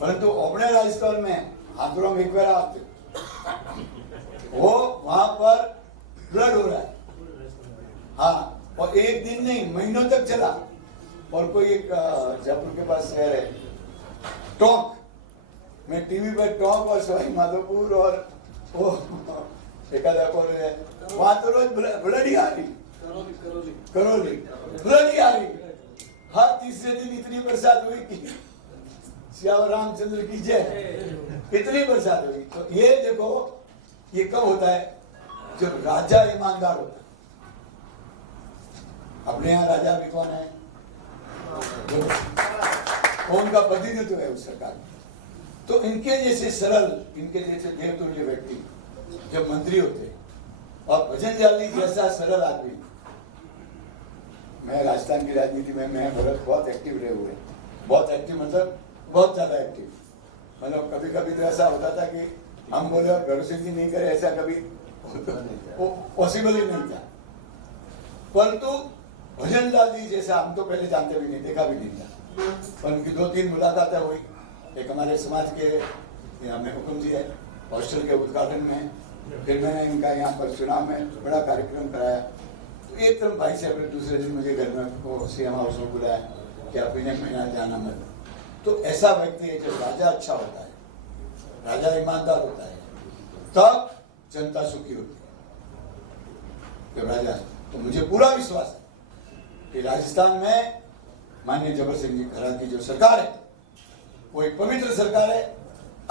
परंतु अपने राजस्थान में आंध्रों में एक बार आते वो वहां पर फ्लड हो रहा है, हाँ, और एक दिन नहीं महीनों तक चला। और कोई एक जयपुर के पास शहर है टोंक, मैं टीवी पर टोंक और सवाई माधोपुर और वो एकादा को वहां तो रोज ब्लडी आ रही, करौली ब्लडी आ रही। हर तीसरे दिन इतनी बरसात हुई कि श्याम रामचंद्र की जय, इतनी बरसात हुई। तो ये देखो ये कब होता है, जब राजा ईमानदार होता है। अपने यहाँ राजा भी कौन है, उनका प्रतिनिधित्व है उस सरकार में। तो इनके जैसे सरल, इनके जैसे देवतुल्य व्यक्ति जब मंत्री होते और भजन जाली जैसा सरल आदमी, मैं राजस्थान की राजनीति में मैं भरत बहुत एक्टिव रहे हुए, बहुत एक्टिव मतलब बहुत ज्यादा एक्टिव। मतलब कभी कभी तो ऐसा होता था कि हम बोले और घर से भी नहीं करे, ऐसा कभी पॉसिबल ही नहीं था। परंतु भजन लाल जी जैसा हम तो पहले जानते भी नहीं, देखा भी नहीं था, पर उनकी 2-3 मुलाकातें हुई। एक हमारे समाज के हमें हुक्म जी है हॉस्टल के उद्घाटन में, फिर मैंने इनका यहाँ पर चुनाव में बड़ा कार्यक्रम कराया। तो एकदम भाई से अपने दूसरे दिन मुझे घर में वो सीएम हाउस में बुलाया कि आप इन्हें महीना जाना मत। तो ऐसा व्यक्ति है जब राजा अच्छा होता है, राजा ईमानदार होता है, तब जनता सुखी होती है। जब राजा, तो मुझे पूरा विश्वास है कि राजस्थान में माननीय जबर सिंह जी खरा की जो सरकार है वो एक पवित्र सरकार है,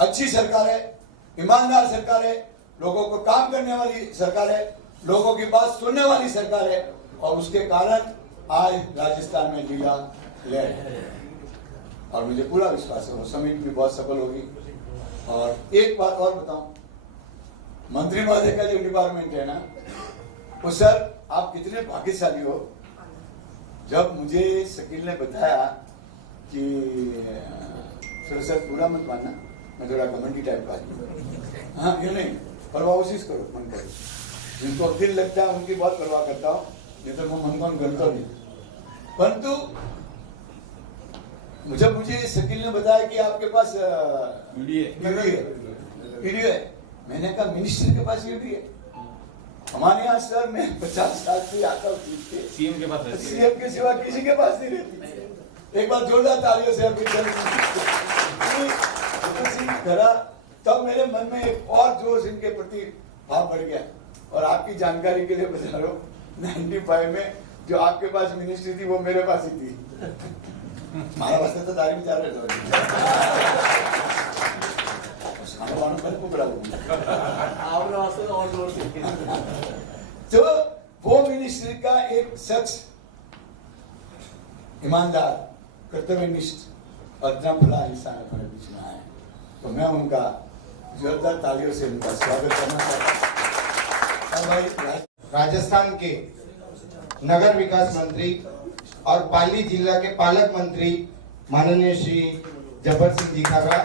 अच्छी सरकार है, ईमानदार सरकार है, लोगों को काम करने वाली सरकार है, लोगों की बात सुनने वाली सरकार है। और उसके कारण आज राजस्थान में लीला लहर है और मुझे पूरा विश्वास है वो समिति भी बहुत सफल होगी। और एक बात और बताऊं, मंत्री महोदय का जो डिपार्टमेंट है ना, वो सर आप कितने भाग्यशाली हो। जब मुझे शकील ने बताया कि सर पूरा मत मानना, मैं थोड़ा घमंडी टाइप का, हाँ ये नहीं, परवाह कोशिश करो, मन करो, जिनको दिल लगता है उनकी बहुत परवाह करता हूँ, नहीं तो मैं मन को गलता नहीं। परंतु मुझे शकील ने बताया कि आपके पास ईडी है। मैंने कहा मिनिस्टर के पास ईडी है? हमारे यहाँ सर मैं 50 साल से आता हूँ, सीएम के पास, सीएम के सिवा किसी के पास नहीं रहती। एक बार जोरदार तालियों से करा, तब मेरे मन में एक और जोश इनके प्रति भाव बढ़ गया। और आपकी जानकारी के लिए बता रहा हूँ, 95 में जो आपके पास मिनिस्ट्री थी वो मेरे पास ही थी। हमारा वास्ते तो तारीफ चाल रहे थे। तो वो मिनिस्ट्री का एक शख्स ईमानदार, कर्तव्यनिष्ठ और इतना भला इंसान हमारे बीच में आए, तो मैं उनका जोरदार तालियों से उनका स्वागत करना चाहता हूँ। राजस्थान के नगर विकास मंत्री और पाली जिला के पालक मंत्री माननीय श्री जबर सिंह जी खाबरा,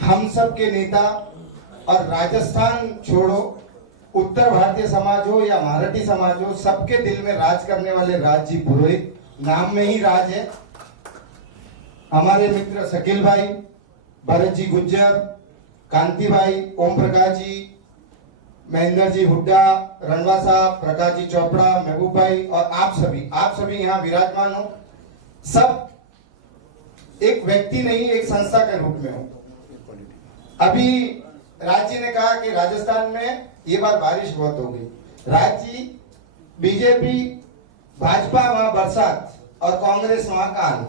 हम सब के नेता और राजस्थान छोड़ो उत्तर भारतीय समाज हो या मराठी समाज हो, सबके दिल में राज करने वाले राज जी पुरोहित, नाम में ही राज है। हमारे मित्र शकील भाई, भरत जी गुज्जर, कांति भाई, ओम प्रकाश जी, महेंद्र जी हुड्डा, रणवा साहब, प्रकाश जी चोपड़ा, महबूब भाई और आप सभी यहाँ विराजमान हो। सब एक व्यक्ति नहीं, एक संस्था के रूप में हो। अभी राज जी ने कहा कि राजस्थान में ये बार बारिश बहुत हो गई। राज जी, बीजेपी, भाजपा वहां बरसात और कांग्रेस वहां काल।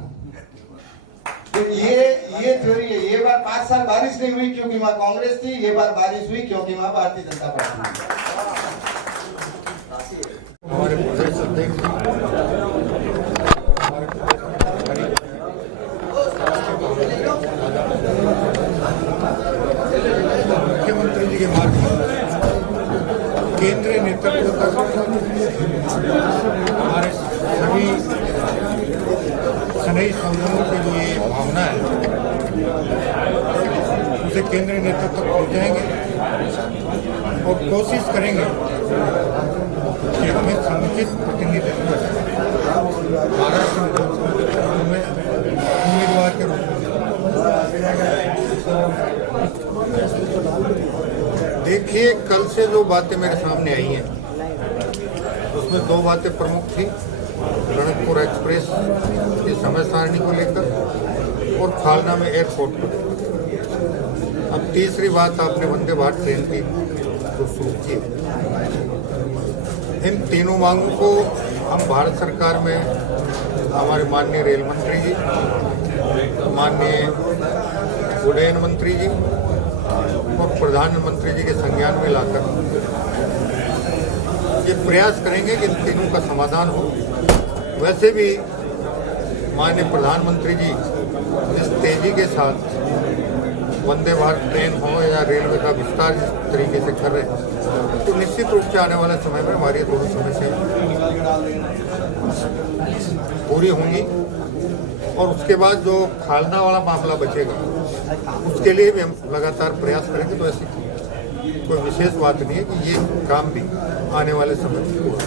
तो ये थ्योरी है। ये बार 5 साल बारिश नहीं हुई क्योंकि वहां कांग्रेस थी, ये बार बारिश हुई क्योंकि वहां भारतीय जनता पार्टी। हमारे प्रदेश अध्यक्ष मुख्यमंत्री जी के मार्ग में केंद्रीय नेतृत्व तक हमारे सभी सनई समूहों के लिए भावना है, उसे केंद्रीय नेतृत्व तक पहुंचाएंगे और कोशिश करेंगे कि हमें समुचित प्रतिनिधित्व महाराष्ट्र में उम्मीदवार के रूप में देखिए, कल से जो बातें मेरे सामने आई हैं उसमें दो बातें प्रमुख थी, रणकपुर एक्सप्रेस की समय सारणी को लेकर और फालना में एयरपोर्ट को लेकर। अब तीसरी बात आपने वंदे भारत ट्रेन की जो शुरू की, इन तीनों मांगों को हम भारत सरकार में हमारे माननीय रेल मंत्री जी, माननीय उड्डयन मंत्री जी और प्रधानमंत्री जी के संज्ञान में लाकर ये प्रयास करेंगे कि इन तीनों का समाधान हो। वैसे भी माननीय प्रधानमंत्री जी जिस तेजी के साथ वंदे भारत ट्रेन हो या रेलवे का विस्तार जिस तरीके से कर रहे हैं, तो निश्चित रूप से आने वाले समय में हमारी दोनों समस्याएं पूरी होंगी। और उसके बाद जो खालना वाला मामला बचेगा उसके लिए भी हम लगातार प्रयास करेंगे। तो ऐसी कोई विशेष बात नहीं है कि ये काम भी आने वाले समय में होगा।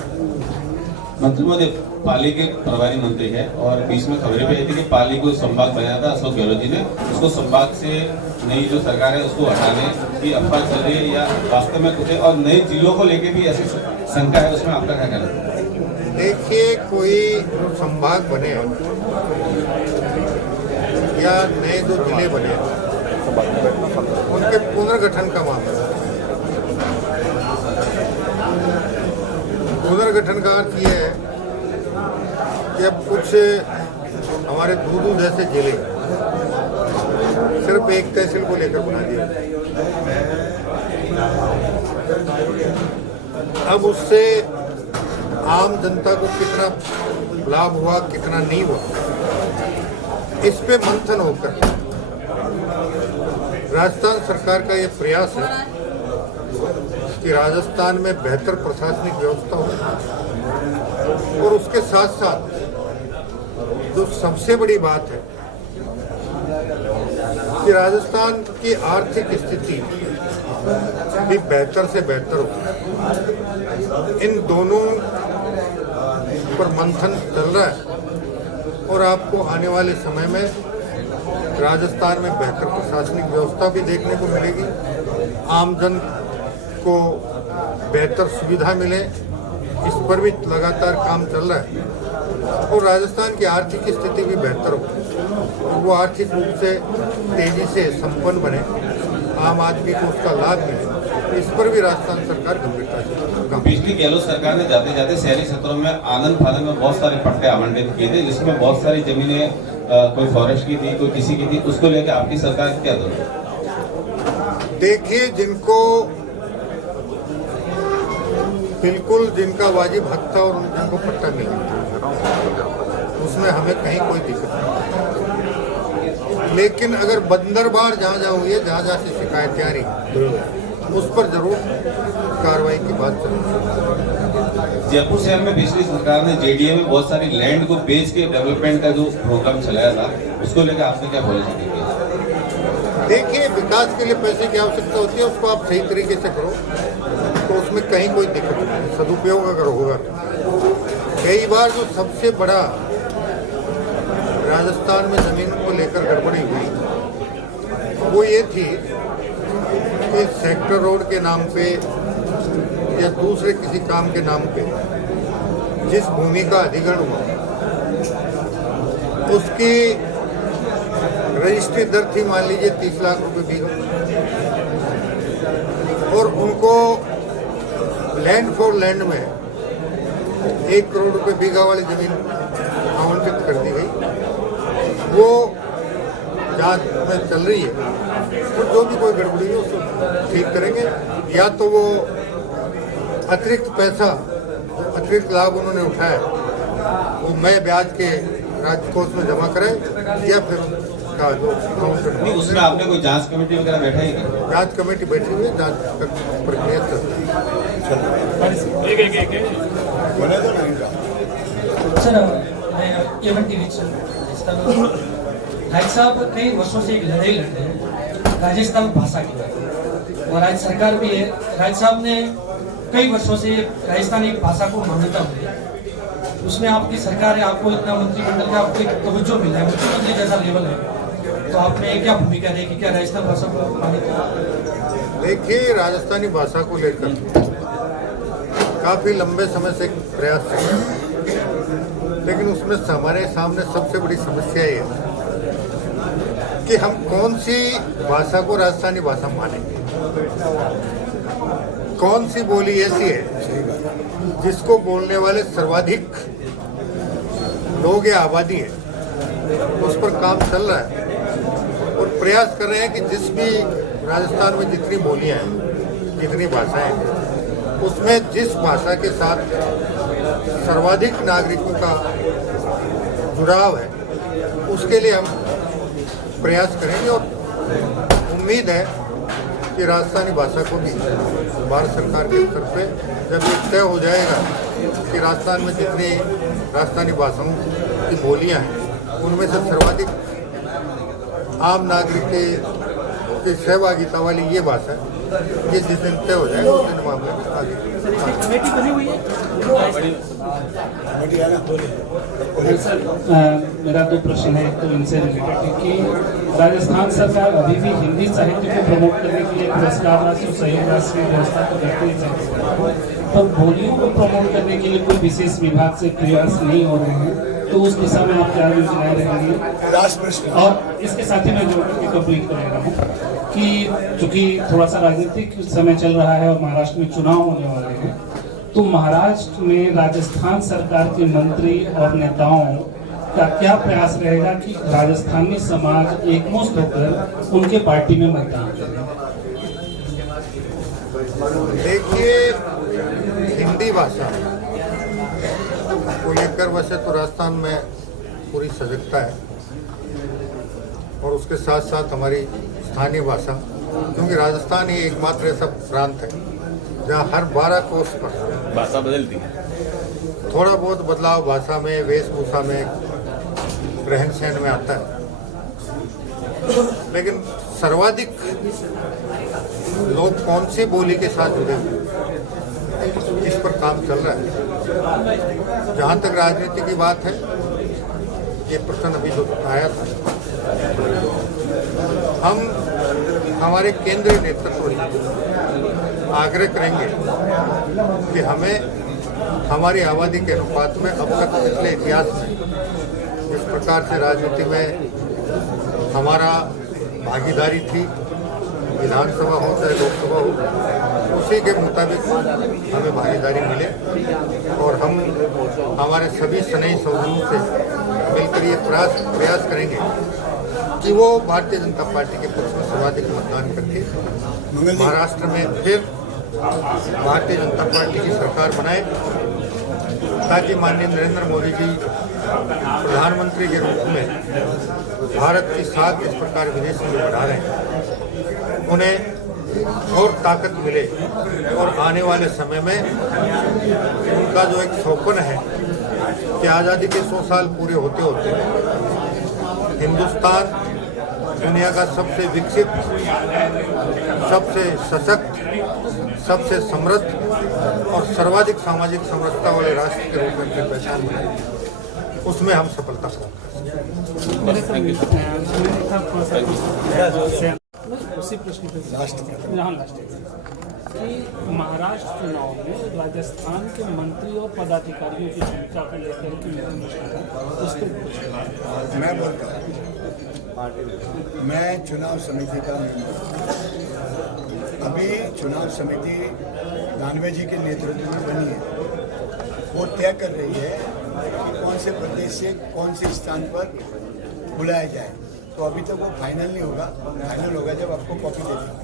मंत्री महोदय, पाली के प्रभारी मंत्री है और बीच में खबरें भी आई थी कि पाली को संभाग बनाया था अशोक गहलोत जी ने, उसको संभाग से नई जो सरकार है उसको हटाने की अफवाह चल रही है या वास्तव में कुछ है, और नए जिलों को लेके भी ऐसी शंका है, उसमें आपका क्या कहना है? देखिए, कोई संभाग बने या नए जो जिले बने उनके पुनर्गठन का मामला, पुनर्गठन का अर्थ ये है कि अब कुछ हमारे दूर जैसे जिले सिर्फ एक तहसील को लेकर बना दिया। अब उससे आम जनता को कितना लाभ हुआ कितना नहीं हुआ, इस पे मंथन होकर राजस्थान सरकार का ये प्रयास है कि राजस्थान में बेहतर प्रशासनिक व्यवस्था हो। और उसके साथ साथ जो सबसे बड़ी बात है कि राजस्थान की आर्थिक स्थिति भी बेहतर से बेहतर हो। इन दोनों पर मंथन चल रहा है और आपको आने वाले समय में राजस्थान में बेहतर प्रशासनिक व्यवस्था भी देखने को मिलेगी, आमजन को बेहतर सुविधा मिले, इस पर भी लगातार काम चल रहा है। और राजस्थान की आर्थिक स्थिति भी बेहतर हो, वो आर्थिक रूप से तेजी से संपन्न बने, आम आदमी को उसका लाभ मिले, इस पर भी राजस्थान सरकार गंभीरता से काम। पिछली गहलोत सरकार ने जाते जाते शहरी क्षेत्रों में आनंद फानंद में बहुत सारे पट्टे आवंटित किए थे, जिसमें बहुत सारी जमीनें कोई फॉरेस्ट की थी, कोई किसी की थी, उसको लेकर आपकी सरकार क्या करेगी? देखिए, जिनको बिल्कुल जिनका वाजिब हक था और उनको पट्टा मिला, उसमें हमें कहीं कोई दिक्कत नहीं। लेकिन अगर बंदरबार जहाँ हुई है, जहाँ से शिकायतें आ रही, उस पर जरूर कार्रवाई की बात चल रही है। जयपुर शहर में पिछली सरकार ने जेडीए में बहुत सारी लैंड को बेच के डेवलपमेंट का जो प्रोग्राम चलाया था, उसको लेकर आपने क्या पॉलिसी दी? देखिए, विकास के लिए पैसे की आवश्यकता होती है, उसको आप सही तरीके से करो तो उसमें कहीं कोई दिक्कत नहीं। सदुपयोग अगर होगा तो कई बार जो सबसे बड़ा राजस्थान में जमीन को लेकर गड़बड़ी हुई वो ये थी कि सेक्टर रोड के नाम पे या दूसरे किसी काम के नाम पे जिस भूमि का अधिग्रहण हुआ उसकी रजिस्ट्री दर थी, मान लीजिए 30 लाख रुपए बीघा, और उनको लैंड फॉर लैंड में 1 करोड़ रुपए बीघा वाली जमीन आवंटित कर दी गई। वो जांच में चल रही है, तो जो भी कोई गड़बड़ी है उसको ठीक करेंगे, या तो वो अतिरिक्त पैसा, अतिरिक्त लाभ उन्होंने उठाया वो मैं ब्याज के राजकोष में जमा कराए, या फिर का जो नहीं, उसमें आपने कोई जांच कमेटी वगैरह बैठा ही नहीं? जांच कमेटी बैठी हुई है, जांच प्रक्रिया चल रही है। सर, मैं एवन टीवी भाई साहब कई वर्षों से एक लड़ाई लड़ रहे हैं राजस्थान भाषा की, और आज सरकार भी है। राज साहब ने कई वर्षों से राजस्थानी भाषा को मान्यता मिली, उसमें आपकी सरकार है, आपको इतना मंत्रिमंडल का आपको एक तवज्जो मिला है, मुख्यमंत्री जैसा लेवल है, तो आपने क्या भूमिका देखी, क्या राजस्थान भाषा को मान्यता? देखिए, राजस्थानी भाषा को लेकर काफी लंबे समय से प्रयास चल रहा है, लेकिन उसमें हमारे सामने सबसे बड़ी समस्या ये है कि हम कौन सी भाषा को राजस्थानी भाषा मानेंगे। कौन सी बोली ऐसी है जिसको बोलने वाले सर्वाधिक लोग या आबादी है, उस पर काम चल रहा है और प्रयास कर रहे हैं कि जिस भी राजस्थान में जितनी बोलियां हैं, जितनी भाषाएं हैं, उसमें जिस भाषा के साथ सर्वाधिक नागरिकों का जुड़ाव है, उसके लिए हम प्रयास करेंगे और उम्मीद है कि राजस्थानी भाषा को भी भारत सरकार के स्तर पे जब ये तय हो जाएगा कि राजस्थान में जितनी राजस्थानी भाषाओं की बोलियां हैं, उनमें से सर्वाधिक आम नागरिक की सहभागिता वाली ये भाषा है, ये जिस दिन तय हो जाएगा उस दिन मामले में आगे। कमेटी बनी हुई है? सर, मेरा 2 प्रश्न है, तो इनसे रिलेटेड है कि राजस्थान सरकार अभी भी हिंदी साहित्य को प्रमोट करने के लिए पुरस्कार राशि और सहयोग राशि की व्यवस्था तो करते ही चाहिए, तो बोलियों को प्रमोट करने के लिए कोई विशेष विभाग से प्रयास नहीं हो रहे हैं, तो उस दिशा में आप क्या योजनाएं रहेंगी? और इसके साथ ही मैं जोड़ के कंप्लीट कर रहा हूँ कि चूंकि थोड़ा सा राजनीतिक समय चल रहा है और महाराष्ट्र में चुनाव होने वाले हैं, तो महाराष्ट्र में राजस्थान सरकार के मंत्री और नेताओं का क्या प्रयास रहेगा कि राजस्थानी समाज एकमुश्त होकर उनके पार्टी में मतदान करे? देखिए, हिंदी भाषा को लेकर वैसे तो राजस्थान में पूरी सजगता है और उसके साथ साथ हमारी स्थानीय भाषा, क्योंकि राजस्थान ही एकमात्र ऐसा प्रांत है जहाँ हर 12 कोस पर भाषा बदलती है। थोड़ा बहुत बदलाव भाषा में, वेशभूषा में, रहन सहन में आता है, लेकिन सर्वाधिक लोग कौन सी बोली के साथ जुड़े हुए, इस पर काम चल रहा है। जहाँ तक राजनीति की बात है, ये प्रश्न अभी जो आया था, हम हमारे केंद्रीय नेतृत्व से आग्रह करेंगे कि हमें हमारी आबादी के अनुपात में अब तक पिछले इतिहास में जिस प्रकार से राजनीति में हमारा भागीदारी थी, विधानसभा हो चाहे लोकसभा हो, उसी के मुताबिक हमें भागीदारी मिले और हम हमारे सभी स्नेही सौजनों से मिलकर ये प्रयास करेंगे कि वो भारतीय जनता पार्टी के पक्ष में सर्वाधिक मतदान करके महाराष्ट्र में फिर भारतीय जनता पार्टी की सरकार बनाए, ताकि माननीय नरेंद्र मोदी जी प्रधानमंत्री के रूप में भारत की साख इस प्रकार विदेश में बढ़ा रहे हैं, उन्हें और ताकत मिले और आने वाले समय में उनका जो एक सपना है कि आज़ादी के 100 साल पूरे होते होते हिंदुस्तान दुनिया का सबसे विकसित, सबसे सशक्त, सबसे समृद्ध और सर्वाधिक सामाजिक समरसता वाले राष्ट्र के रूप में अपनी पहचान बनाई, उसमें हम सफलता उसी प्रश्न कि महाराष्ट्र चुनाव में राजस्थान के मंत्री और पदाधिकारियों की भूमिका को लेकर के मेरा प्रश्न है, उस पर मैं बोलता हूँ, मैं चुनाव समिति का मेंबर। अभी चुनाव समिति दानवे जी के नेतृत्व में बनी है, वो तय कर रही है कि कौन से प्रदेश से कौन से स्थान पर बुलाया जाए। तो अभी तक वो फाइनल नहीं होगा, फाइनल होगा जब आपको कॉपी दे देंगे।